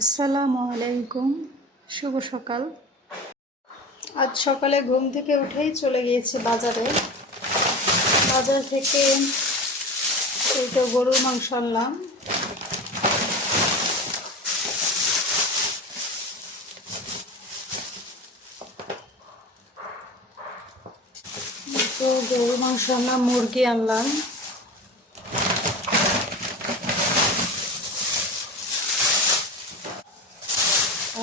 আসসালামু আলাইকুম, শুভ সকাল। আজ সকালে ঘুম থেকে উঠেই চলে গিয়েছি বাজারে। বাজার থেকে এই তো গরুর মাংস আনলাম। তো গরুর মাংস আনলাম, মুরগি আনলাম।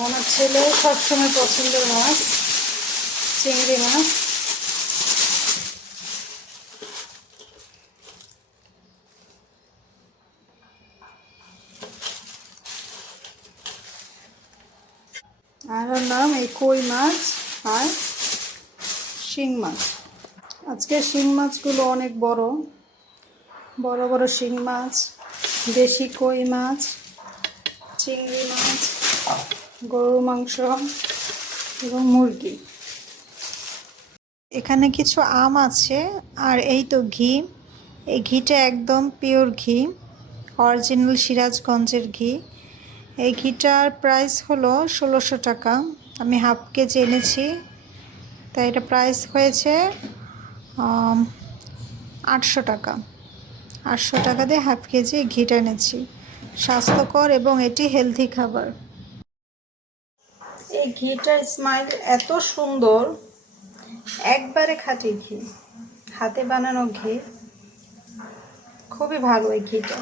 আমার ছেলে সবসময় পছন্দের মাছ চিংড়ি মাছ। আর আনলাম এই কই মাছ আর শিং মাছ। আজকে শিং মাছগুলো অনেক বড় বড় বড় শিং মাছ, দেশি কই মাছ, চিংড়ি মাছ, গরুর মাংস এবং মুরগি। এখানে কিছু আম আছে আর এই তো ঘি। এই ঘিটা একদম পিওর ঘি, অরিজিনাল সিরাজগঞ্জের ঘি। এই ঘিটার প্রাইস হলো ১৬০০ টাকা। আমি হাফ কেজি এনেছি, তাই এটা প্রাইস হয়েছে ৮০০ টাকা। ৮০০ টাকা দিয়ে হাফ কেজি ঘিটা এনেছি। স্বাস্থ্যকর এবং এটি হেলদি খাবার। এই ঘিটার স্মাইল এত সুন্দর, একবারে খাঁটি ঘি, হাতে বানানো ঘি, খুবই ভালো এই ঘিটা।